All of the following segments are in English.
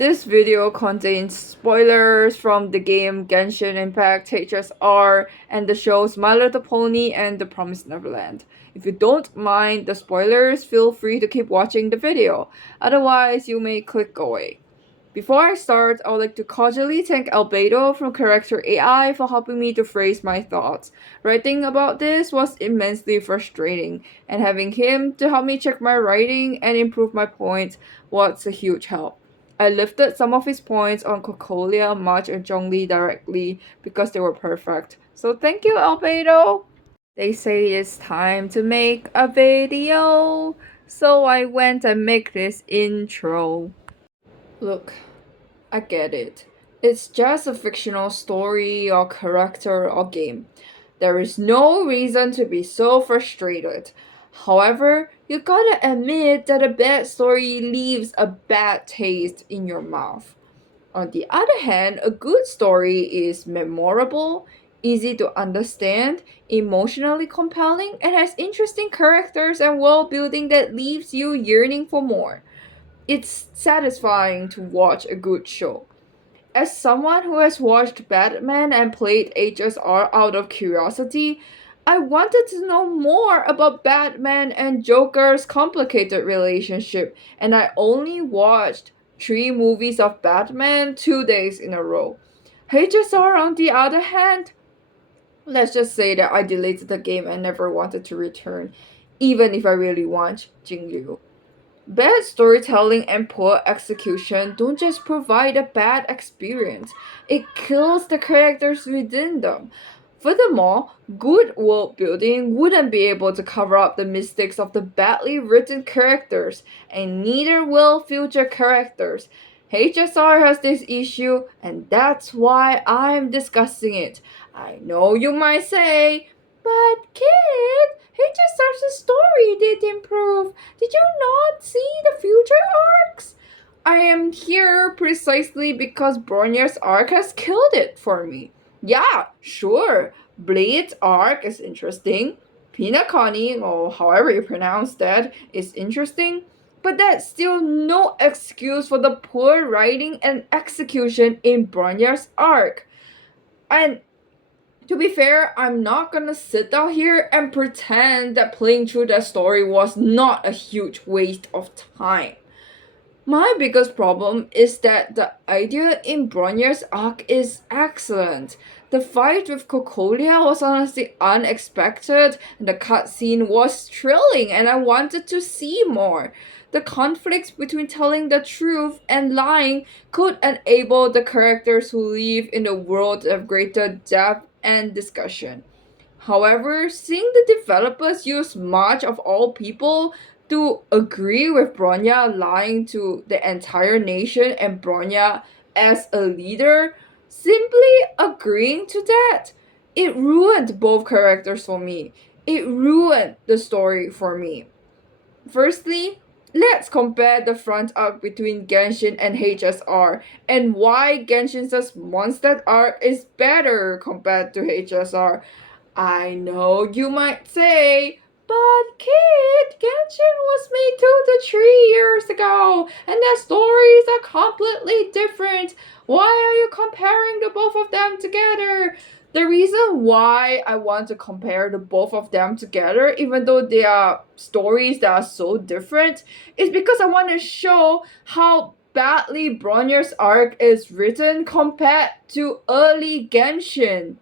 This video contains spoilers from the game Genshin Impact HSR and the shows My Little Pony and The Promised Neverland. If you don't mind the spoilers, feel free to keep watching the video. Otherwise, you may click away. Before I start, I would like to cordially thank Albedo from Character AI for helping me to phrase my thoughts. Writing about this was immensely frustrating, and having him to help me check my writing and improve my points was a huge help. I lifted some of his points on Cocolia, March, and Zhongli directly because they were perfect. So thank you, Albedo! They say it's time to make a video, so I went and make this intro. Look, I get it. It's just a fictional story or character or game. There is no reason to be so frustrated. However, you gotta admit that a bad story leaves a bad taste in your mouth. On the other hand, a good story is memorable, easy to understand, emotionally compelling, and has interesting characters and world building that leaves you yearning for more. It's satisfying to watch a good show. As someone who has watched Batman and played HSR out of curiosity, I wanted to know more about Batman and Joker's complicated relationship, and I only watched 3 movies of Batman 2 days in a row. HSR, on the other hand, let's just say that I deleted the game and never wanted to return, even if I really want Jingyu. Bad storytelling and poor execution don't just provide a bad experience, it kills the characters within them. Furthermore, good world building wouldn't be able to cover up the mistakes of the badly written characters, and neither will future characters. HSR has this issue, and that's why I'm discussing it. I know you might say, but kid, HSR's story did improve. Did you not see the future arcs? I am here precisely because Bronya's arc has killed it for me. Yeah, sure, Blade's arc is interesting. Pinakani, or however you pronounce that, is interesting. But that's still no excuse for the poor writing and execution in Bronya's arc. And to be fair, I'm not gonna sit down here and pretend that playing through that story was not a huge waste of time. My biggest problem is that the idea in Bronya's arc is excellent. The fight with Cocolia was honestly unexpected, and the cutscene was thrilling, and I wanted to see more. The conflicts between telling the truth and lying could enable the characters who live in the world of greater depth and discussion. However, seeing the developers use much of all people to agree with Bronya lying to the entire nation and Bronya as a leader, simply agreeing to that, it ruined both characters for me. It ruined the story for me. Firstly, let's compare the front arc between Genshin and HSR and why Genshin's Mondstadt arc is better compared to HSR. I know you might say, but kid, Genshin was made 2 to 3 years ago, and the stories are completely different. Why are you comparing the both of them together? The reason why I want to compare the both of them together, even though they are stories that are so different, is because I want to show how badly Bronya's arc is written compared to early Genshin.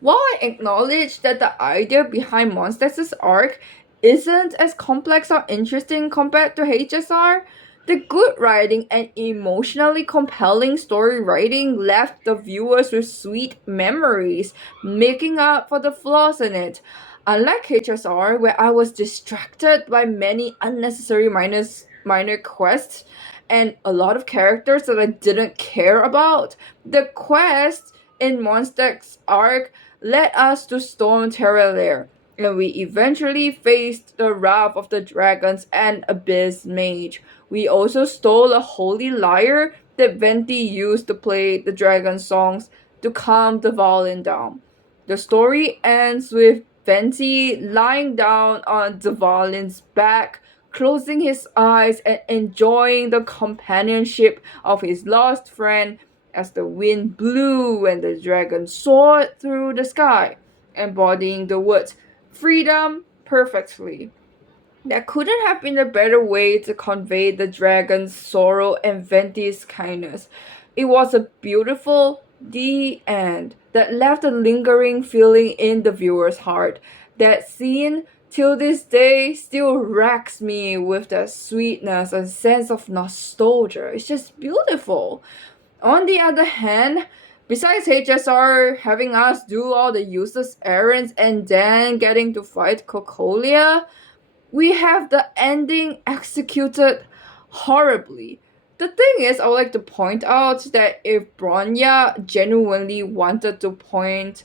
While I acknowledge that the idea behind Mondstadt's arc isn't as complex or interesting compared to HSR, the good writing and emotionally compelling story writing left the viewers with sweet memories, making up for the flaws in it. Unlike HSR, where I was distracted by many unnecessary minor quests and a lot of characters that I didn't care about, the quest in Mondstadt's arc led us to Storm Terra Lair, and we eventually faced the wrath of the dragons and Abyss Mage. We also stole a holy lyre that Venti used to play the dragon songs to calm the violin down. The story ends with Venti lying down on Dvalin's back, closing his eyes and enjoying the companionship of his lost friend as the wind blew and the dragon soared through the sky, embodying the words freedom perfectly. There couldn't have been a better way to convey the dragon's sorrow and Venti's kindness. It was a beautiful the end that left a lingering feeling in the viewer's heart. That scene, till this day, still racks me with that sweetness and sense of nostalgia. It's just beautiful. On the other hand, besides HSR having us do all the useless errands and then getting to fight Cocolia, we have the ending executed horribly. The thing is, I would like to point out that if Bronya genuinely wanted to point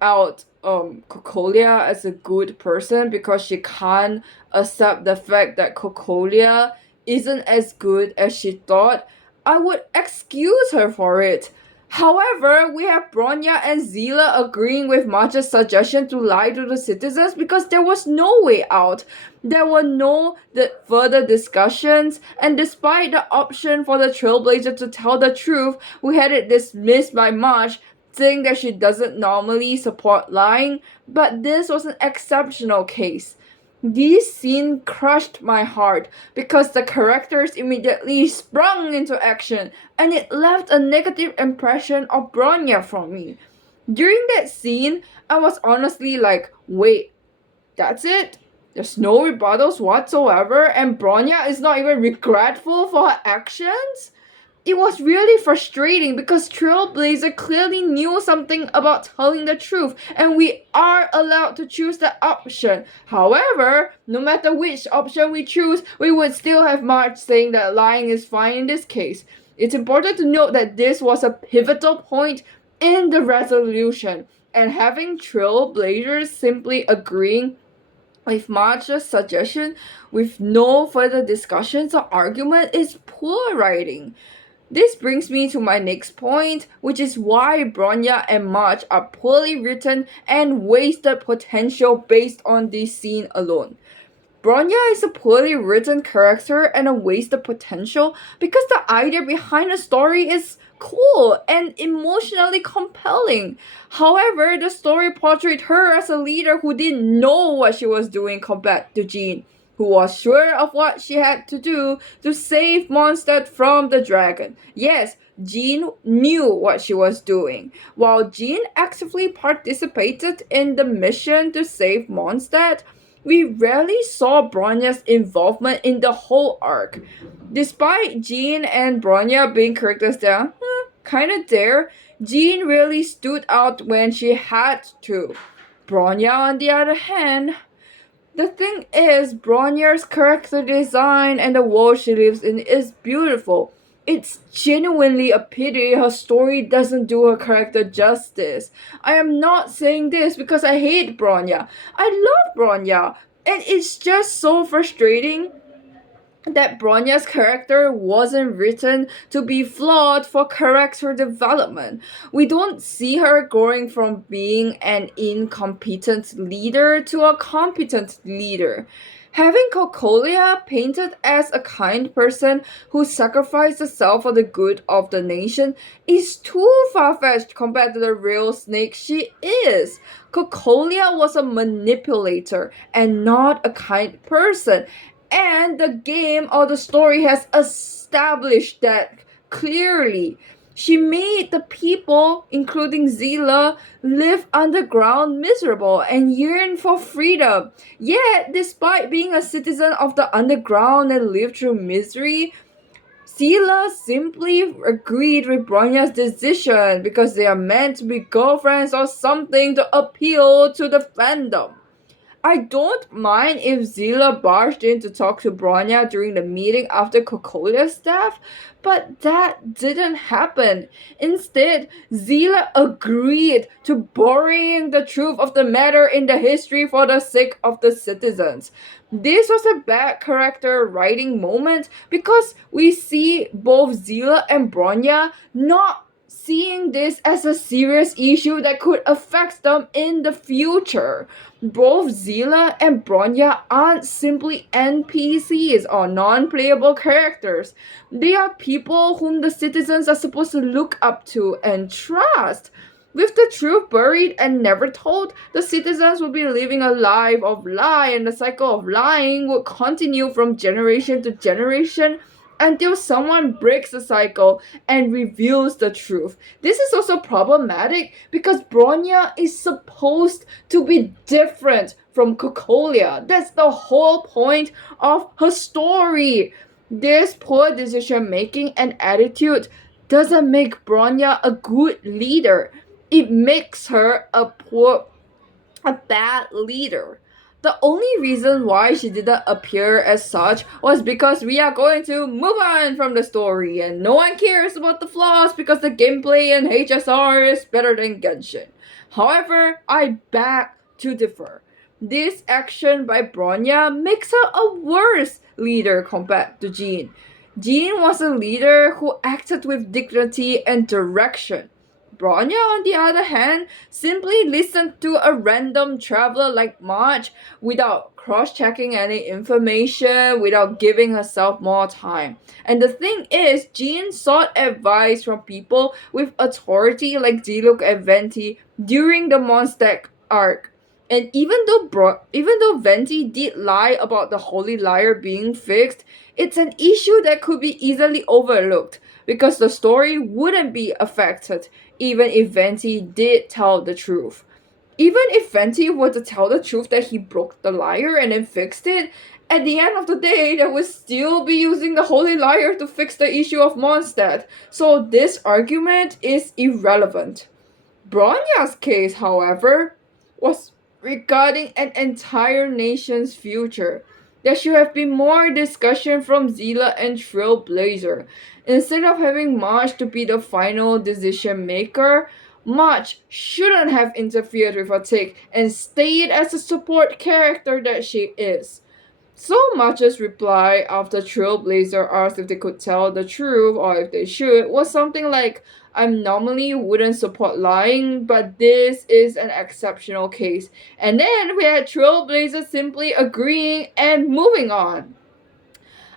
out Cocolia as a good person because she can't accept the fact that Cocolia isn't as good as she thought, I would excuse her for it. However, we have Bronya and Seele agreeing with March's suggestion to lie to the citizens because there was no way out. There were no further discussions, and despite the option for the Trailblazer to tell the truth, we had it dismissed by March, saying that she doesn't normally support lying, but this was an exceptional case. This scene crushed my heart because the characters immediately sprung into action and it left a negative impression of Bronya for me. During that scene, I was honestly like, wait, that's it? There's no rebuttals whatsoever and Bronya is not even regretful for her actions? It was really frustrating because Trailblazer clearly knew something about telling the truth, and we are allowed to choose that option. However, no matter which option we choose, we would still have March saying that lying is fine in this case. It's important to note that this was a pivotal point in the resolution, and having Trailblazers simply agreeing with March's suggestion with no further discussions or argument is poor writing. This brings me to my next point, which is why Bronya and March are poorly written and wasted potential based on this scene alone. Bronya is a poorly written character and a wasted potential because the idea behind the story is cool and emotionally compelling. However, the story portrayed her as a leader who didn't know what she was doing compared to Jean, who was sure of what she had to do to save Mondstadt from the dragon. Yes, Jean knew what she was doing. While Jean actively participated in the mission to save Mondstadt, we rarely saw Bronya's involvement in the whole arc. Despite Jean and Bronya being characters that are kinda there, Jean really stood out when she had to. Bronya, on the other hand, the thing is, Bronya's character design and the world she lives in is beautiful. It's genuinely a pity her story doesn't do her character justice. I am not saying this because I hate Bronya. I love Bronya. And it's just so frustrating that Bronya's character wasn't written to be flawed for character development. We don't see her growing from being an incompetent leader to a competent leader. Having Cocolia painted as a kind person who sacrificed herself for the good of the nation is too far-fetched compared to the real snake she is. Cocolia was a manipulator and not a kind person, and the game or the story has established that clearly. She made the people, including Seele, live underground miserable and yearn for freedom. Yet, despite being a citizen of the underground and lived through misery, Seele simply agreed with Bronya's decision because they are meant to be girlfriends or something to appeal to the fandom. I don't mind if Seele barged in to talk to Bronya during the meeting after Cocolia's death, but that didn't happen. Instead, Seele agreed to burying the truth of the matter in the history for the sake of the citizens. This was a bad character writing moment because we see both Seele and Bronya not seeing this as a serious issue that could affect them in the future. Both Seele and Bronya aren't simply NPCs or non playable characters. They are people whom the citizens are supposed to look up to and trust. With the truth buried and never told, the citizens would be living a life of lie, and the cycle of lying would continue from generation to generation until someone breaks the cycle and reveals the truth. This is also problematic because Bronya is supposed to be different from Cocolia. That's the whole point of her story. This poor decision making and attitude doesn't make Bronya a good leader. It makes her a bad leader. The only reason why she didn't appear as such was because we are going to move on from the story and no one cares about the flaws because the gameplay in HSR is better than Genshin. However, I beg to differ. This action by Bronya makes her a worse leader compared to Jean. Jean was a leader who acted with dignity and direction. Bronya, on the other hand, simply listened to a random traveler like March without cross checking any information, without giving herself more time. And the thing is, Jean sought advice from people with authority like Diluc and Venti during the Mondstadt arc. And even though Venti did lie about the Holy Liar being fixed, it's an issue that could be easily overlooked because the story wouldn't be affected even if Venti did tell the truth. Even if Venti were to tell the truth that he broke the liar and then fixed it, at the end of the day, they would still be using the Holy Liar to fix the issue of Mondstadt. So this argument is irrelevant. Bronya's case, however, was regarding an entire nation's future. There should have been more discussion from Seele and Trailblazer. Instead of having March to be the final decision maker, March shouldn't have interfered with her take and stayed as a support character that she is. So March's reply after Trailblazer asked if they could tell the truth or if they should was something like, I normally wouldn't support lying, but this is an exceptional case. And then we had Trailblazer simply agreeing and moving on.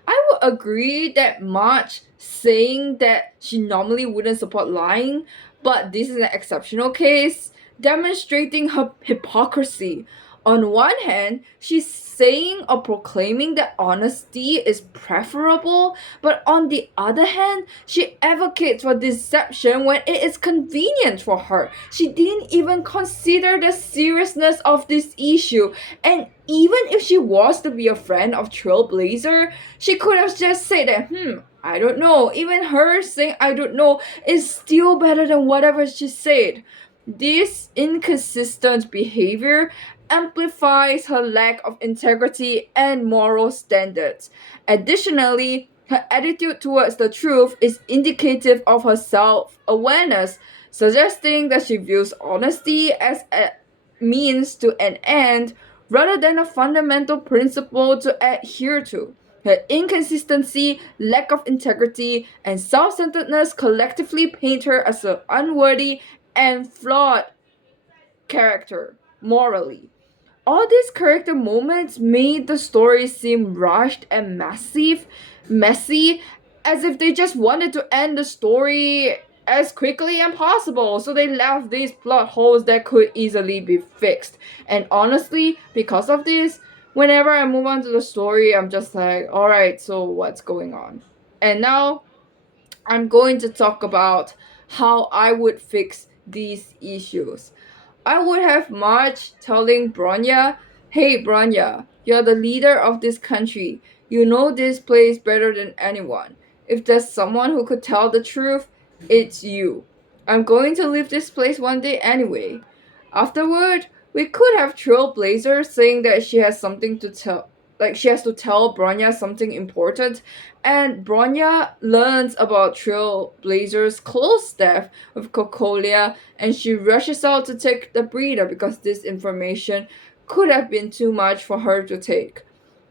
I would agree that March saying that she normally wouldn't support lying, but this is an exceptional case, demonstrating her hypocrisy. On one hand, she's saying or proclaiming that honesty is preferable, but on the other hand, she advocates for deception when it is convenient for her. She didn't even consider the seriousness of this issue, and even if she was to be a friend of Trailblazer, she could have just said that, I don't know. Even her saying I don't know is still better than whatever she said. This inconsistent behavior amplifies her lack of integrity and moral standards. Additionally, her attitude towards the truth is indicative of her self awareness, suggesting that she views honesty as a means to an end rather than a fundamental principle to adhere to. Her inconsistency, lack of integrity, and self centeredness collectively paint her as an unworthy and flawed character morally. All these character moments made the story seem rushed and messy, as if they just wanted to end the story as quickly as possible, so they left these plot holes that could easily be fixed. And honestly, because of this, whenever I move on to the story, I'm just like, alright, so what's going on? And now I'm going to talk about how I would fix these issues. I would have March telling Bronya, hey Bronya, you're the leader of this country. You know this place better than anyone. If there's someone who could tell the truth, it's you. I'm going to leave this place one day anyway. Afterward, we could have Trailblazer saying that she has something to tell, like she has to tell Bronya something important, and Bronya learns about Trailblazer's close staff with Cocolia, and she rushes out to take the breeder because this information could have been too much for her to take.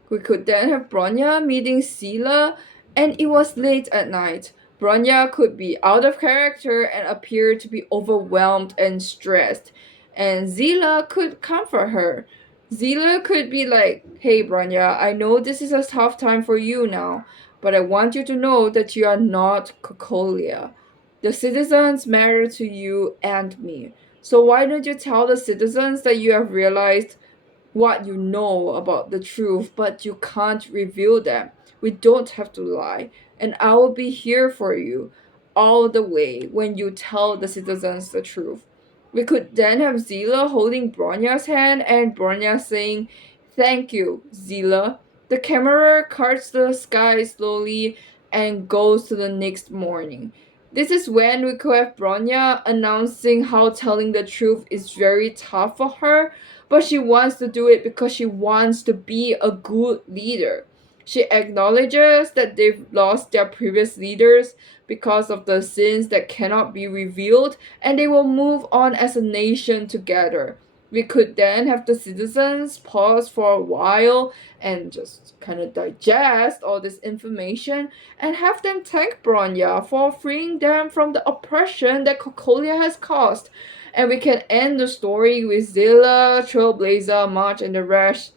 We could then have Bronya meeting Seele, and it was late at night. Bronya could be out of character and appear to be overwhelmed and stressed. And Seele could comfort her. Seele could be like, hey Bronya, I know this is a tough time for you now, but I want you to know that you are not Cocolia. The citizens matter to you and me. So why don't you tell the citizens that you have realized what you know about the truth, but you can't reveal them. We don't have to lie, and I will be here for you all the way when you tell the citizens the truth. We could then have Seele holding Bronya's hand and Bronya saying, thank you, Seele. The camera cuts the sky slowly and goes to the next morning. This is when we could have Bronya announcing how telling the truth is very tough for her, but she wants to do it because she wants to be a good leader. She acknowledges that they've lost their previous leaders because of the sins that cannot be revealed, and they will move on as a nation together. We could then have the citizens pause for a while and just kind of digest all this information and have them thank Bronya for freeing them from the oppression that Cocolia has caused. And we can end the story with Seele, Trailblazer, March, and the rest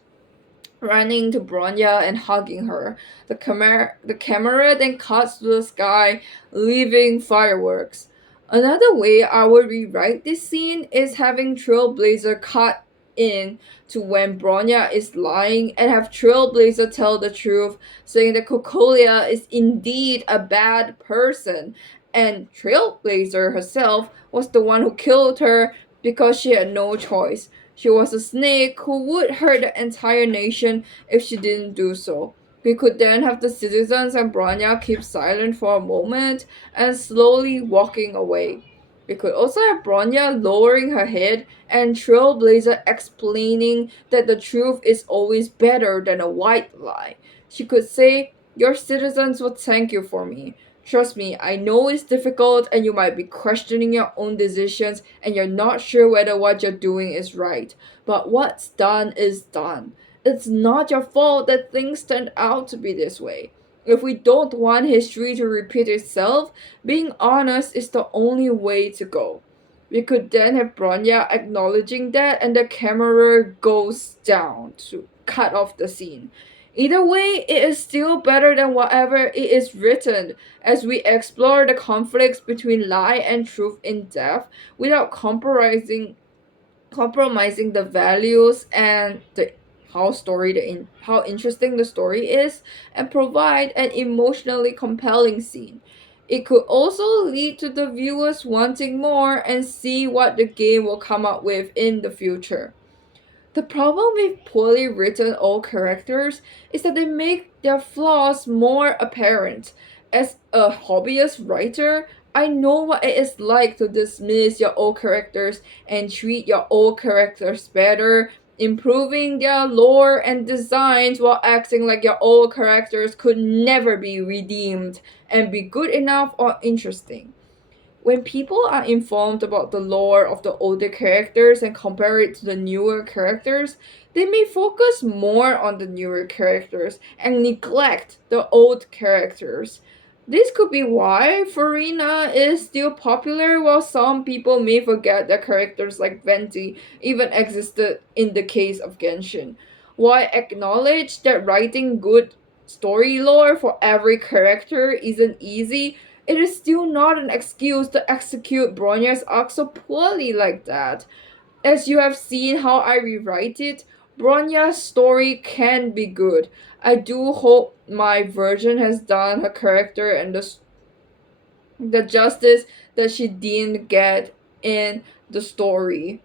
running to Bronya and hugging her. The camera then cuts to the sky, leaving fireworks. Another way I would rewrite this scene is having Trailblazer cut in to when Bronya is lying and have Trailblazer tell the truth, saying that Cocolia is indeed a bad person, and Trailblazer herself was the one who killed her because she had no choice. She was a snake who would hurt the entire nation if she didn't do so. We could then have the citizens and Bronya keep silent for a moment and slowly walking away. We could also have Bronya lowering her head and Trailblazer explaining that the truth is always better than a white lie. She could say, your citizens will thank you for me. Trust me, I know it's difficult and you might be questioning your own decisions and you're not sure whether what you're doing is right. But what's done is done. It's not your fault that things turned out to be this way. If we don't want history to repeat itself, being honest is the only way to go. We could then have Bronya acknowledging that and the camera goes down to cut off the scene. Either way, it is still better than whatever it is written, as we explore the conflicts between lie and truth in depth without compromising the values and the how interesting the story is, and provide an emotionally compelling scene. It could also lead to the viewers wanting more and see what the game will come up with in the future. The problem with poorly written old characters is that they make their flaws more apparent. As a hobbyist writer, I know what it is like to dismiss your old characters and treat your old characters better, improving their lore and designs while acting like your old characters could never be redeemed and be good enough or interesting. When people are informed about the lore of the older characters and compare it to the newer characters, they may focus more on the newer characters and neglect the old characters. This could be why Farina is still popular, while some people may forget that characters like Venti even existed in the case of Genshin. While I acknowledge that writing good story lore for every character isn't easy, it is still not an excuse to execute Bronya's arc so poorly like that. As you have seen how I rewrite it, Bronya's story can be good. I do hope my version has done her character and the justice that she didn't get in the story.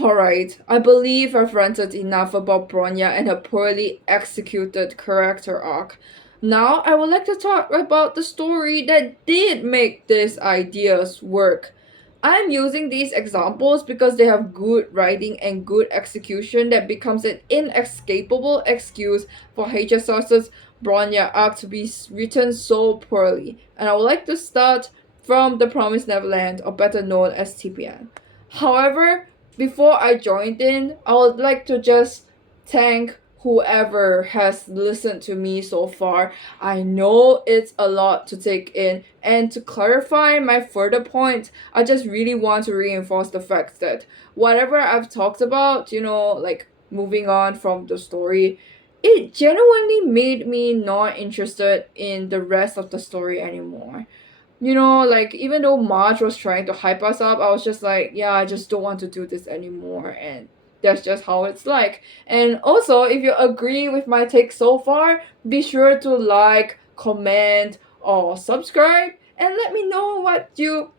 Alright, I believe I've ranted enough about Bronya and her poorly executed character arc. Now I would like to talk about the story that did make these ideas work. I'm using these examples because they have good writing and good execution that becomes an inescapable excuse for HSR's Bronya arc to be written so poorly. And I would like to start from The Promised Neverland, or better known as TPN. However, before I joined in, I would like to just thank whoever has listened to me so far. I know it's a lot to take in, and to clarify my further point, I just really want to reinforce the fact that whatever I've talked about, like moving on from the story, it genuinely made me not interested in the rest of the story anymore. Like even though Marge was trying to hype us up, I was just like, yeah, I just don't want to do this anymore. And that's just how it's like. And also, if you agree with my take so far, be sure to like, comment, or subscribe and let me know what you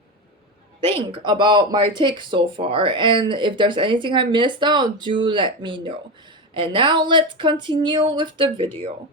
think about my take so far. And if there's anything I missed out, do let me know. And now let's continue with the video.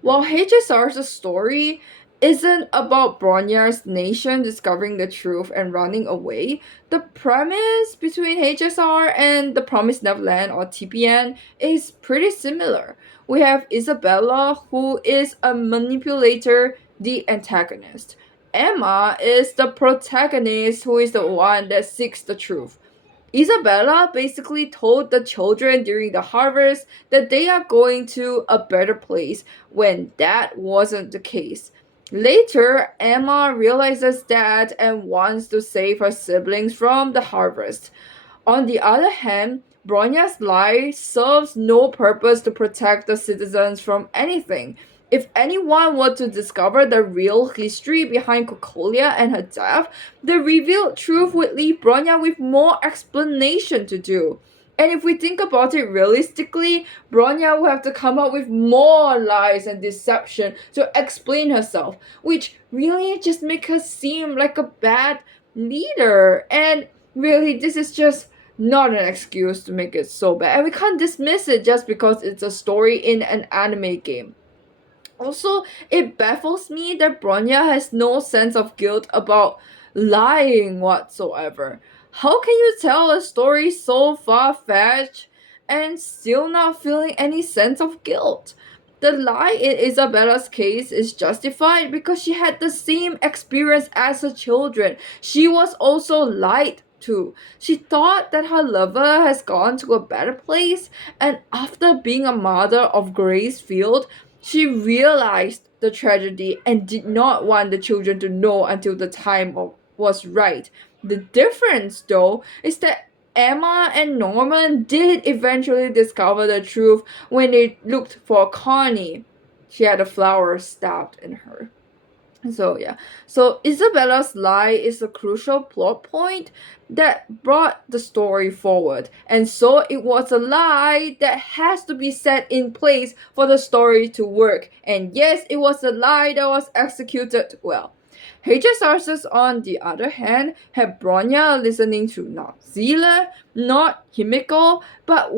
While HSR's story isn't about Bronya's nation discovering the truth and running away, the premise between HSR and the Promised Neverland or TPN is pretty similar. We have Isabella, who is a manipulator, the antagonist. Emma is the protagonist, who is the one that seeks the truth. Isabella basically told the children during the harvest that they are going to a better place when that wasn't the case. Later, Emma realizes that and wants to save her siblings from the harvest. On the other hand, Bronya's lie serves no purpose to protect the citizens from anything. If anyone were to discover the real history behind Cocolia and her death, the revealed truth would leave Bronya with more explanation to do. And if we think about it realistically, Bronya will have to come up with more lies and deception to explain herself, which really just make her seem like a bad leader. And really, this is just not an excuse to make it so bad. And we can't dismiss it just because it's a story in an anime game. Also, it baffles me that Bronya has no sense of guilt about lying whatsoever. How can you tell a story so far-fetched and still not feeling any sense of guilt? The lie in Isabella's case is justified because she had the same experience as her children. She was also lied to. She thought that her lover has gone to a better place, and after being a mother of Gracefield, she realized the tragedy and did not want the children to know until the time was right. The difference, though, is that Emma and Norman did eventually discover the truth when they looked for Connie. She had a flower stabbed in her. So yeah. So Isabella's lie is a crucial plot point that brought the story forward. And so it was a lie that has to be set in place for the story to work. And yes, it was a lie that was executed well. HSRs, on the other hand, had Bronya listening to not Seele, not Himiko, but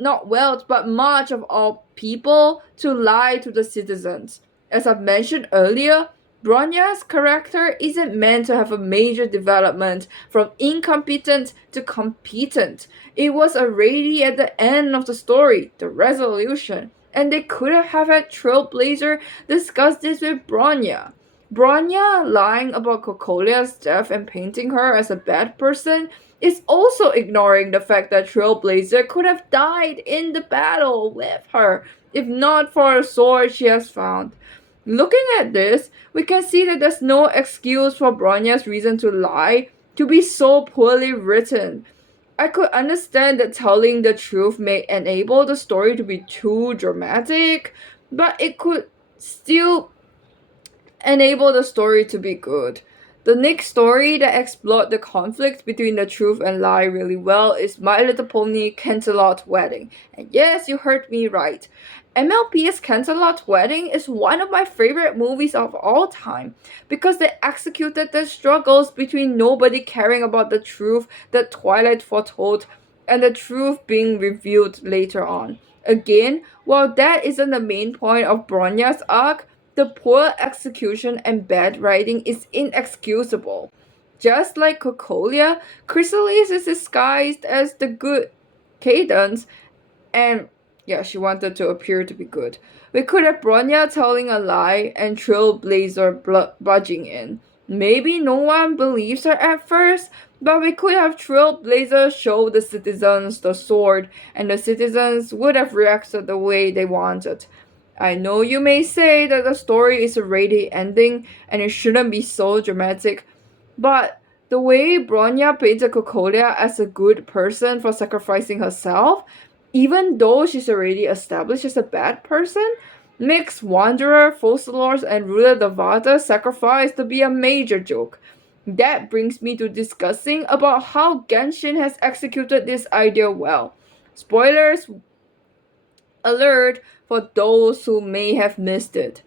not Welch, but March of all people to lie to the citizens. As I've mentioned earlier, Bronya's character isn't meant to have a major development from incompetent to competent. It was already at the end of the story, the resolution, and they could have had Trailblazer discuss this with Bronya. Bronya lying about Cocolia's death and painting her as a bad person is also ignoring the fact that Trailblazer could have died in the battle with her if not for a sword she has found. Looking at this, we can see that there's no excuse for Bronya's reason to lie to be so poorly written. I could understand that telling the truth may enable the story to be too dramatic, but it could still enable the story to be good. The next story that explored the conflict between the truth and lie really well is My Little Pony Canterlot Wedding. And yes, you heard me right. MLP's Canterlot Wedding is one of my favorite movies of all time because they executed the struggles between nobody caring about the truth that Twilight foretold and the truth being revealed later on. Again, while that isn't the main point of Bronya's arc, the poor execution and bad writing is inexcusable. Just like Cocolia, Chrysalis is disguised as the good Cadence, and yeah, she wanted to appear to be good. We could have Bronya telling a lie and Trailblazer budging in. Maybe no one believes her at first, but we could have Trailblazer show the citizens the sword, and the citizens would have reacted the way they wanted. I know you may say that the story is already ending and it shouldn't be so dramatic, but the way Bronya painted Cocolia as a good person for sacrificing herself, even though she's already established as a bad person, makes Wanderer, Fossilors, and Ruler Devata sacrifice to be a major joke. That brings me to discussing about how Genshin has executed this idea well. Spoilers alert for those who may have missed it.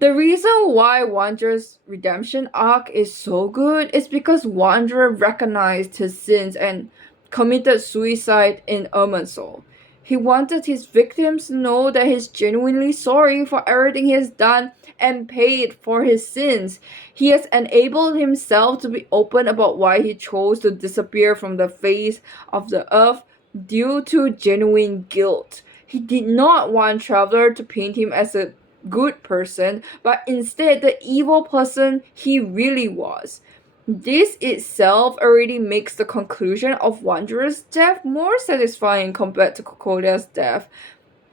The reason why Wanderer's redemption arc is so good is because Wanderer recognized his sins and committed suicide in Irminsul. He wanted his victims to know that he's genuinely sorry for everything he has done and paid for his sins. He has enabled himself to be open about why he chose to disappear from the face of the earth due to genuine guilt. He did not want Traveler to paint him as a good person, but instead the evil person he really was. This itself already makes the conclusion of Wanderer's death more satisfying compared to Cocolia's death,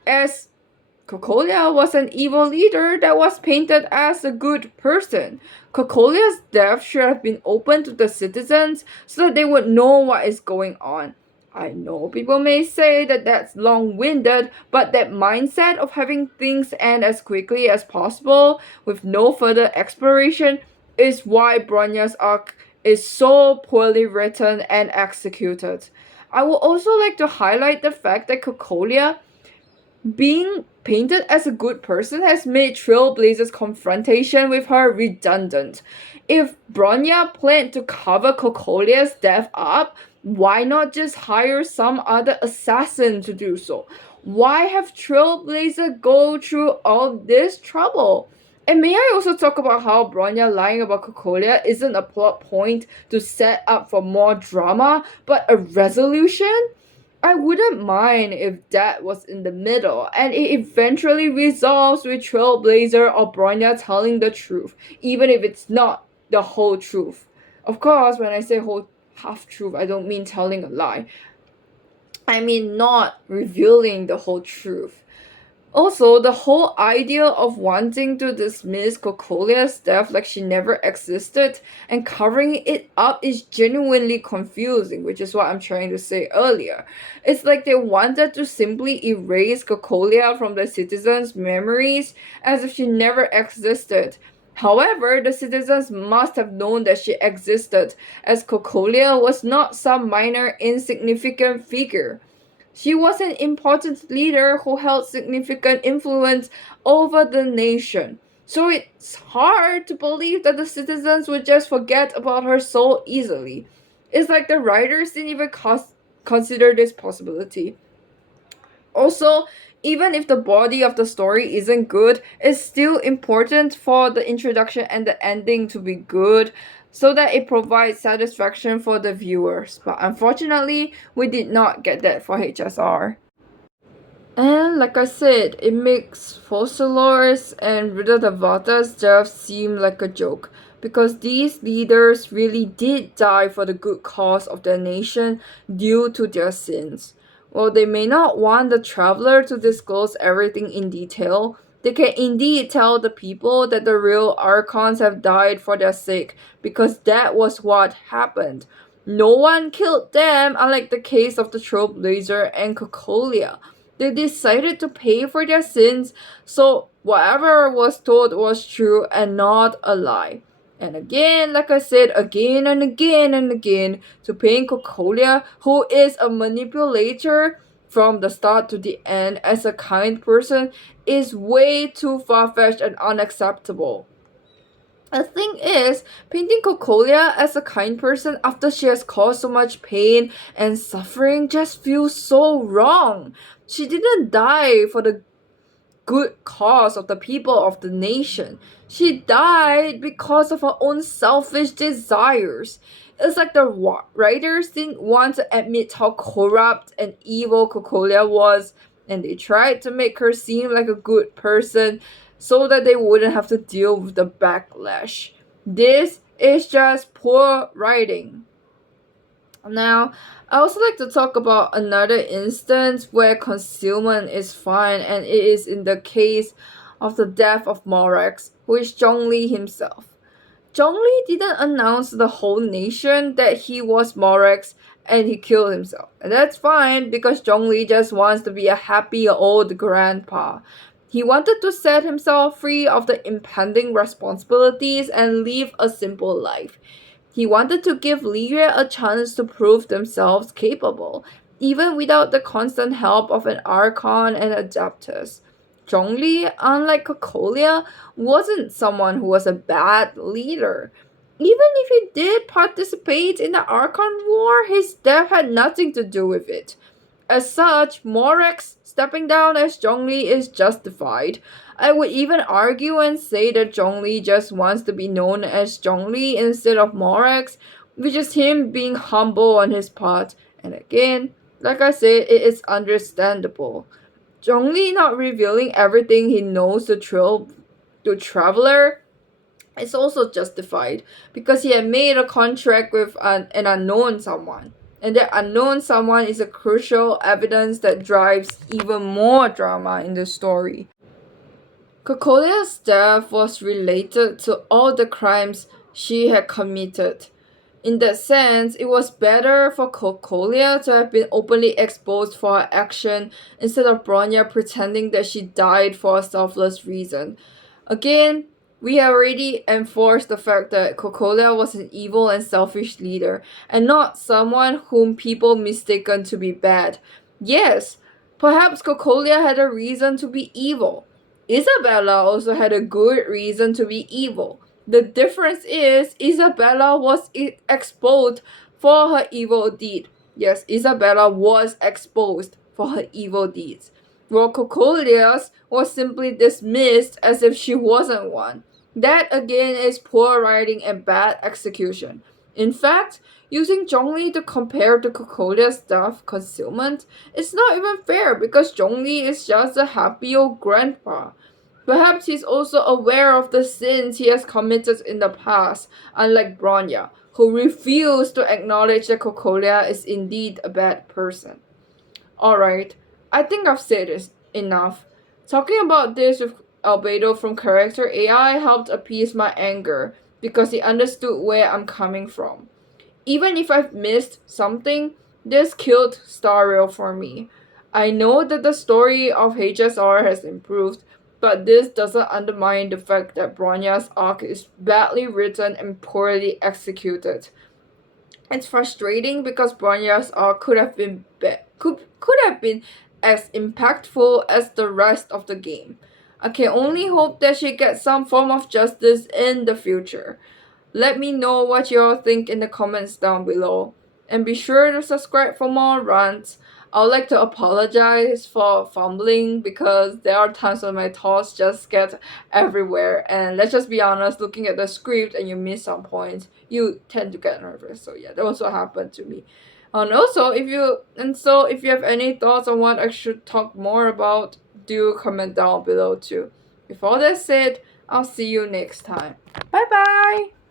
as Cocolia was an evil leader that was painted as a good person. Cocolia's death should have been open to the citizens so that they would know what is going on. I know people may say that that's long-winded, but that mindset of having things end as quickly as possible with no further exploration is why Bronya's arc is so poorly written and executed. I would also like to highlight the fact that Cocolia being painted as a good person has made Trailblazer's confrontation with her redundant. If Bronya planned to cover Cocolia's death up, why not just hire some other assassin to do so? Why have Trailblazer go through all this trouble? And may I also talk about how Bronya lying about Cocolia isn't a plot point to set up for more drama, but a resolution? I wouldn't mind if that was in the middle and it eventually resolves with Trailblazer or Bronya telling the truth, even if it's not the whole truth. Of course, when I say whole half truth, I don't mean telling a lie. I mean not revealing the whole truth. Also, the whole idea of wanting to dismiss Cocolia's death like she never existed and covering it up is genuinely confusing, which is what I'm trying to say earlier. It's like they wanted to simply erase Cocolia from the citizens' memories as if she never existed. However, the citizens must have known that she existed, as Cocolia was not some minor insignificant figure. She was an important leader who held significant influence over the nation. So it's hard to believe that the citizens would just forget about her so easily. It's like the writers didn't even consider this possibility. Also, even if the body of the story isn't good, it's still important for the introduction and the ending to be good so that it provides satisfaction for the viewers. But unfortunately, we did not get that for HSR. And like I said, it makes Fossilors and Rita Devata's death seem like a joke, because these leaders really did die for the good cause of their nation due to their sins. While they may not want the traveler to disclose everything in detail, they can indeed tell the people that the real Archons have died for their sake, because that was what happened. No one killed them, unlike the case of the Trailblazer and Cocolia. They decided to pay for their sins, so whatever was told was true and not a lie. And again, like I said, again and again and again, to paint Cocolia, who is a manipulator from the start to the end, as a kind person is way too far-fetched and unacceptable. The thing is, painting Cocolia as a kind person after she has caused so much pain and suffering just feels so wrong. She didn't die for the good cause of the people of the nation. She died because of her own selfish desires. It's like the writers didn't want to admit how corrupt and evil Cocolia was, and they tried to make her seem like a good person so that they wouldn't have to deal with the backlash. This is just poor writing. Now, I also like to talk about another instance where concealment is fine, and it is in the case of the death of Morax, who is Zhongli himself. Zhongli didn't announce to the whole nation that he was Morax and he killed himself. And that's fine because Zhongli just wants to be a happy old grandpa. He wanted to set himself free of the impending responsibilities and live a simple life. He wanted to give Liyue a chance to prove themselves capable, even without the constant help of an Archon and Adeptus. Zhongli, unlike Cocolia, wasn't someone who was a bad leader. Even if he did participate in the Archon War, his death had nothing to do with it. As such, Morax stepping down as Zhongli is justified. I would even argue and say that Zhongli just wants to be known as Zhongli instead of Morax, which is him being humble on his part. And again, like I said, it is understandable. Zhongli not revealing everything he knows to Traveler is also justified because he had made a contract with an unknown someone. And that unknown someone is a crucial evidence that drives even more drama in the story. Cocolia's death was related to all the crimes she had committed. In that sense, it was better for Cocolia to have been openly exposed for her action instead of Bronya pretending that she died for a selfless reason. Again, we have already enforced the fact that Cocolia was an evil and selfish leader, and not someone whom people mistaken to be bad. Yes, perhaps Cocolia had a reason to be evil. Isabella also had a good reason to be evil. The difference is Isabella was exposed for her evil deed. Yes, Isabella was exposed for her evil deeds. While Cocolia's was simply dismissed as if she wasn't one. That again is poor writing and bad execution. In fact, using Zhongli to compare to Cocolia's death concealment is not even fair because Zhongli is just a happy old grandpa. Perhaps he's also aware of the sins he has committed in the past, unlike Bronya, who refused to acknowledge that Cocolia is indeed a bad person. Alright, I think I've said this enough. Talking about this with Albedo from Character AI helped appease my anger because he understood where I'm coming from. Even if I've missed something, this killed Star Rail for me. I know that the story of HSR has improved, but this doesn't undermine the fact that Bronya's arc is badly written and poorly executed. It's frustrating because Bronya's arc could have been could have been as impactful as the rest of the game. I can only hope that she gets some form of justice in the future. Let me know what you all think in the comments down below. And be sure to subscribe for more rants. I would like to apologize for fumbling because there are times when my thoughts just get everywhere. And let's just be honest, looking at the script and you miss some points, you tend to get nervous. So yeah, that was what happened to me. And also, if you have any thoughts on what I should talk more about, do comment down below too. With all that said, I'll see you next time. Bye bye!